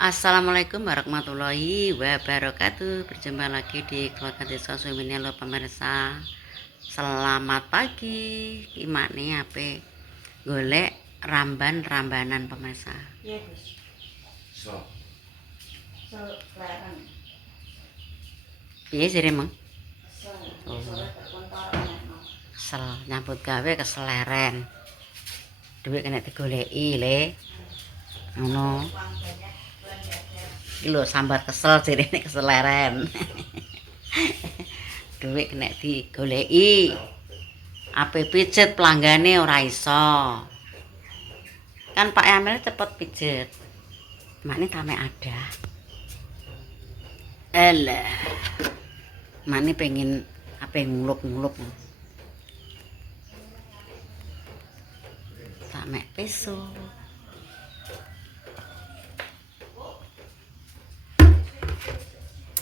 Assalamualaikum warahmatullahi wabarakatuh. Berjumpa lagi di keluarga desa Suminelo pemirsa. Selamat pagi. Imak nih ape golek rambanan pemirsa. Iya, Gus. Selarang. Piye sih Meng? Sore terkontoran no. Kesel nyambut gawe keseleren. Duit kena digoleki le. Ngono. Uang banyak, uang jajan. Iki lho sambat kesel jirene keseleren. Duit kena digoleki. Ape pijet pelanggane ora iso. Kan Pak Emil cepet pijet. Makne tame ada. Elah. Makne pengen ape ngulup-ngulup. Tame peso.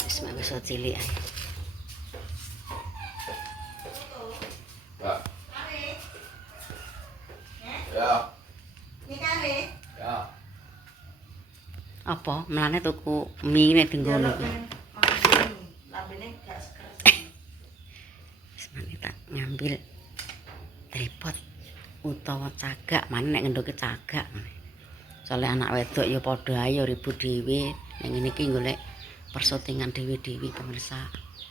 Wis mek wis cilik ae. Pak. Ya. Ini kare. Ya. Apa? Melane tuku mie nek dinggono. Lambene gak seger. Wis makne tak ngambil tripod utawa cagak, mana nek ngendoke cagak. Soalnya anak wedok ya padha ayo ribut dhewe. Ning ngene iki golek persutingan dhewe-dhewe pemirsa.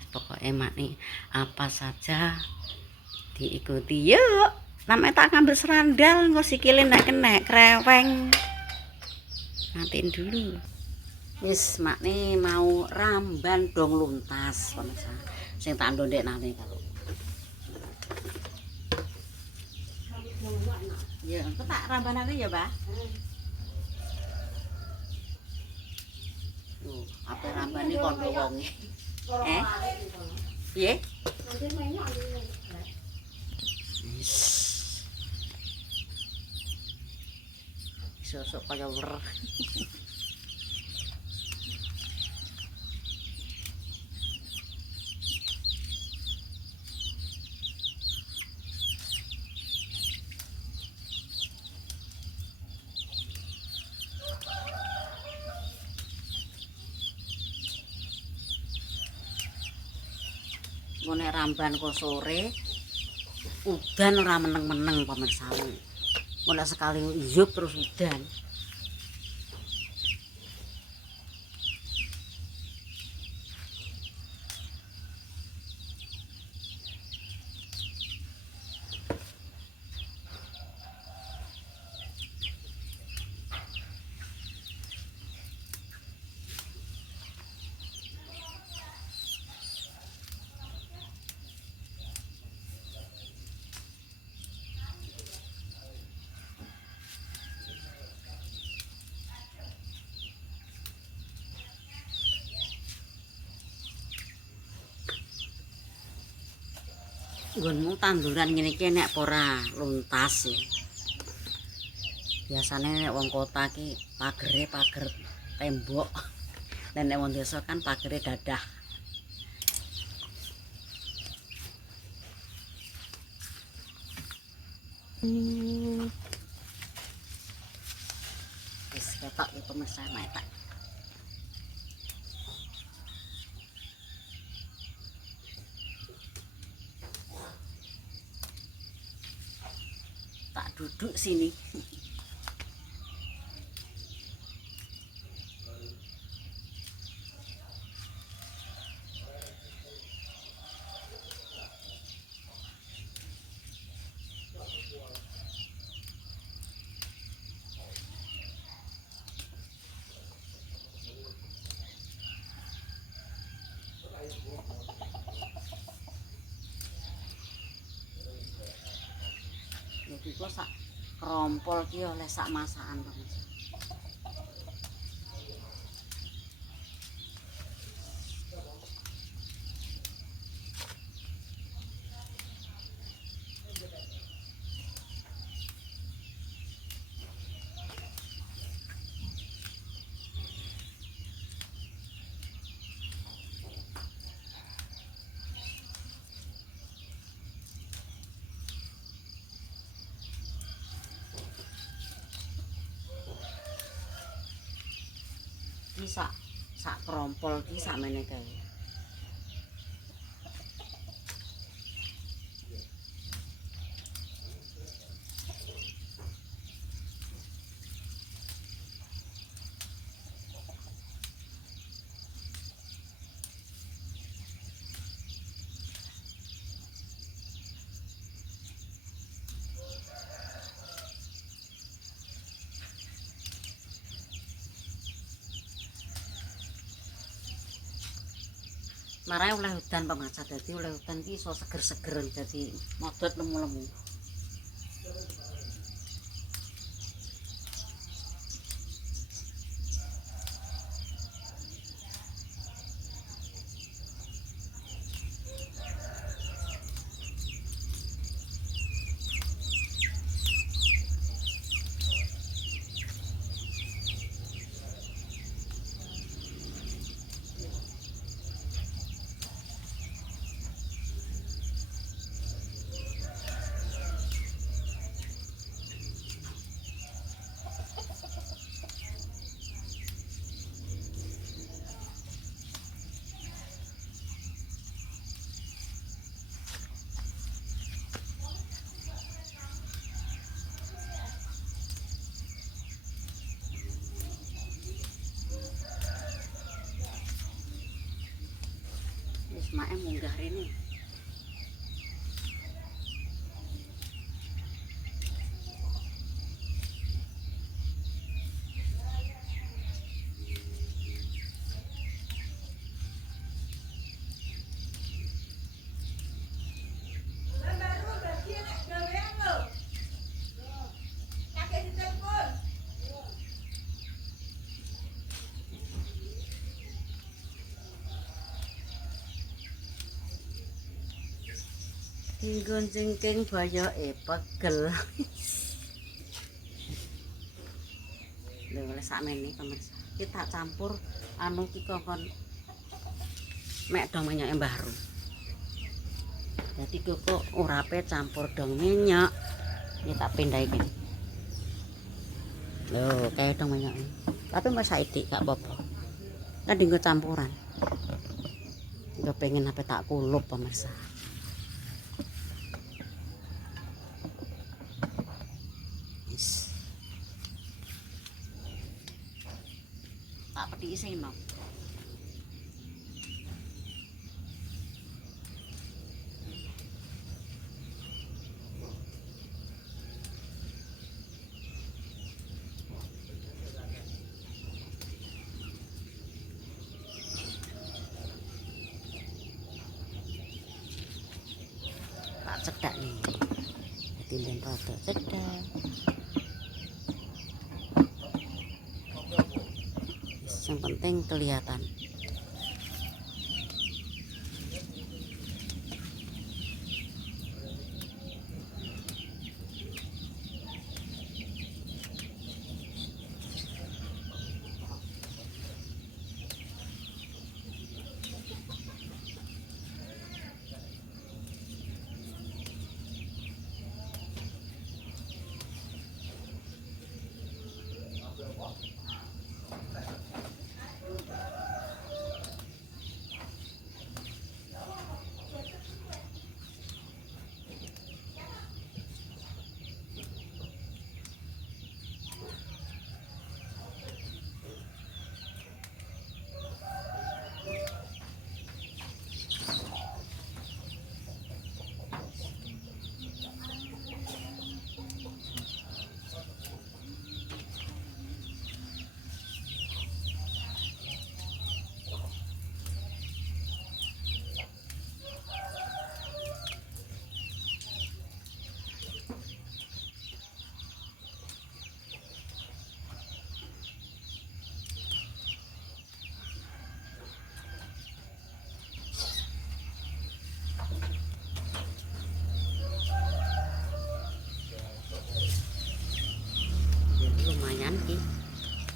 Pokoknya makne apa saja diikuti. Yuk, namanya tak ngambil serandal engko sikile nek kena kreweng. Matiin dulu. Wis makne mau ramban dong luntas pemirsa. Sing tak ndondek nane kalau. Ya, engko tak rambanane ya, Mbah. Tuh, apa rambane kondo wonge. Piye? Wis. Sosok kaya wer. Nek ramban kok sore udan ora meneng-meneng pemirsa. Ora sekali uyup terus udan. Nggonmu tanduran ngene iki nek ora luntas ya. Biasane nek wong kota ki pagere pager tembok. Nek wong desa kan pagere dadah. Wis ketok ya pemirsa nek tak. Tak duduk sini. Iki kok sak krompol ki oleh sak masakan pemirsa. Iki sak krompol iki sakmene kae. Marai oleh udan pemirsa, dadi oleh udan iki iso seger-segeren dadi modot lemu-lemu. Wis mae munggah rene. Dinggon cengking bayoke pegel. Lha oleh sakmene pemirsa. Kita campur anu ki kongkon mek dong minyak Mbah Ru. Dadi kok urape campur dong minyak. Ini tak pindahi kene. Lho, kayak dong minyak. Tapi mas saiki gak apa-apa. Kan dinggo campuran. Gak pengen apa tak kulup pemirsa. Tak pedhi seno. Tak cedak nih. Dadi ben rada cedak. Yang penting kelihatan.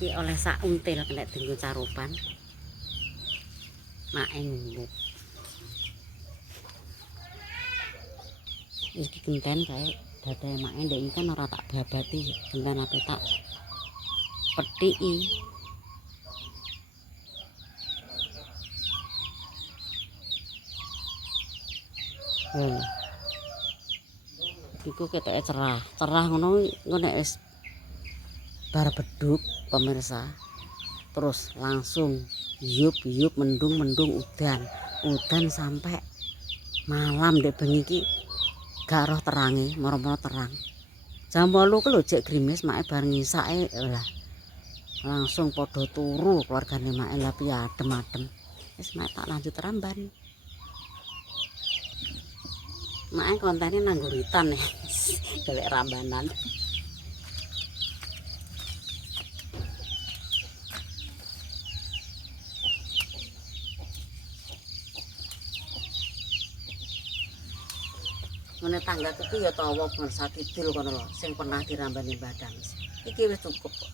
Iki oleh sak until kena dinggo carupan. Mae ngumbuk. Iki genten kae dadahe mae ndek iki kan ora tak babati, genten ape tak pethiki. Iku ketoke cerah. Cerah ngono nek wis bar beduk pemirsa. Terus langsung yub mendung udan. Udan sampai malam dek bengi iki gak roh terange, moro-moro terang. Jam 8 ku lho jek grimis make bar ngisake lah. Langsung padha turu keluargane make lah piye adem-adem. Wis mak tak lanjut ramban. Mak kontene nang guritan nih. Golek rambanan. Ngene tanggaku ki ya tawa bangsa kidul kono lho sing pernah dirambani Mbah Damis. Iki wis cukup kok.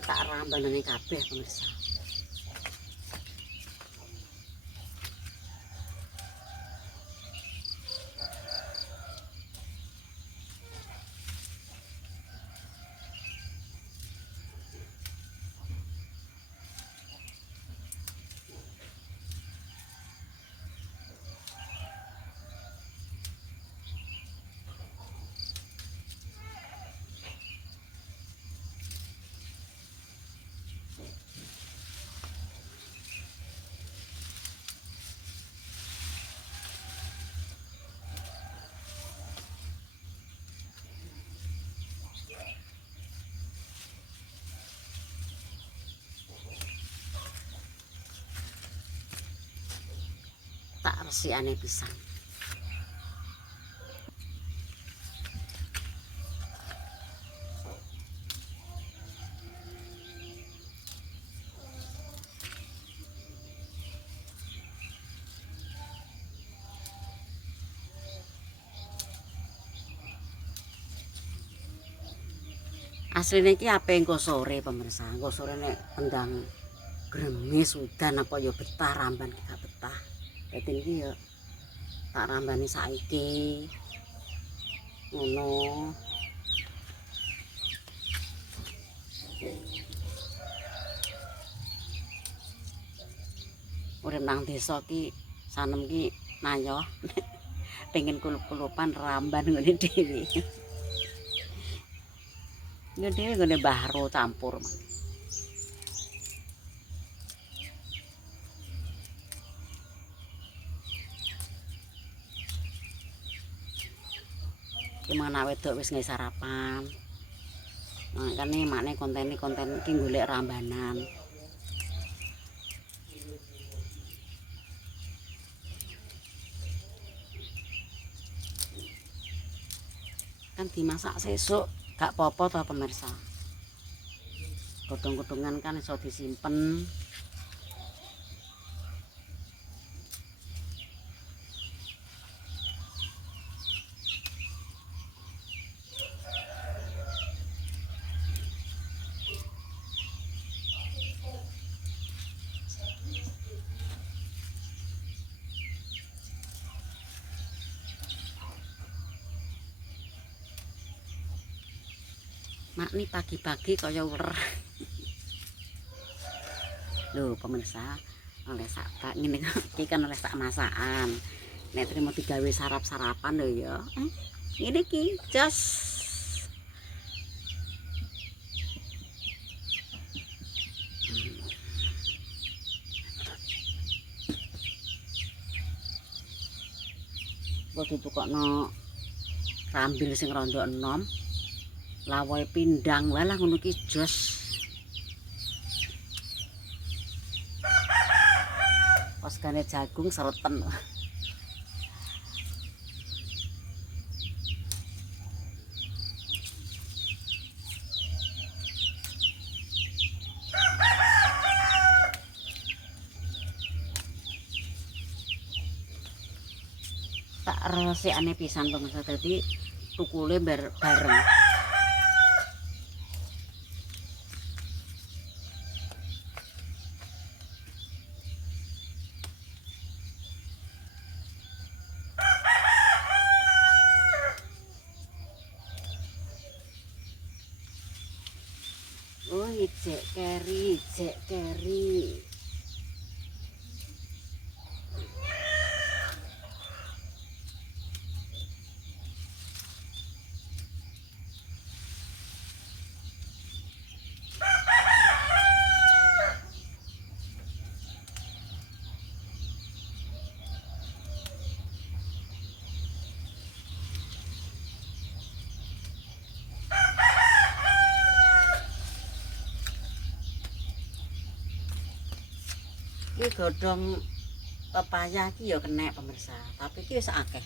Tak rambanane kabeh pemirsa. Tak resikane pisan. Asline iki ape engko sore pemirsa. Engko sore nek endang gremis udan apa ya betah ramban gak betah. Dadi iki ya tak rambani saiki. Ngono. Urip nang desa ki sanem ki nayoh. Pengen kulup-kulupan ramban ngene dhewe. Ngene dhewe ngene Mbah Ro campur. Ki mana wedok wis nggih sarapan. Makane makne konten iki golek rambanan. Kan dimasak sesuk gak apa-apa toh pemirsa. Godhong-godhongan kan iso disimpen. Mak nih pagi-pagi kaya uler. Loh pemirsa, oleh sak bak ngene iki kan oleh sak masakan. Nek trimo digawe sarap-sarapan lho ya. Ngene iki jos. Kok ditukokno rambil sing rada enom. Lawohe pindang wae lah ngono ki jos. Osgane jagung sereten. Tak resikane pisan pemirsa dadi tukule bareng. Oh, ijek keri. Iki godhong pepaya iki ya kenek pemirsa, tapi iki wis akeh.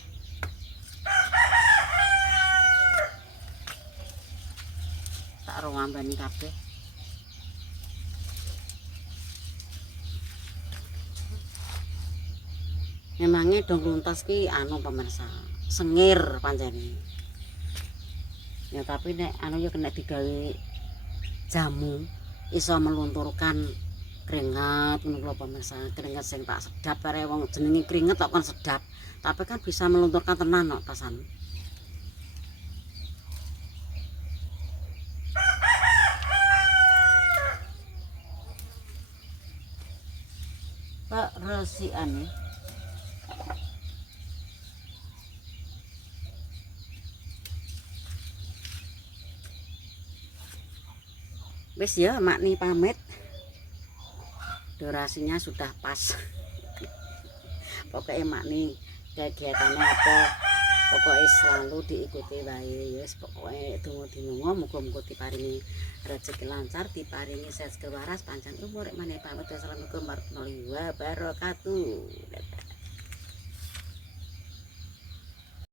Tak rombani kabeh. Memangnya dong luntas ki anu pemirsa, sengir pancen. Ya tapi nek anu ya kena digawe jamu iso melunturkan keringat ngono lho pemirsa. Keringat sing tak sedap bare wong jenenge keringet kok kan sedap, tapi kan bisa melunturkan tenan kok pasan. Pak resikane wis ya makni pamit. Durasinya sudah pas. Pokoknya makni kegiatannya apa pokoknya selalu diikuti wae yes pokoknya donga-donga muga-muga diparingi rezeki lancar, diparingi sehat kewaras panjang umur maneh pamit. Assalamualaikum warahmatullahi wabarakatuh.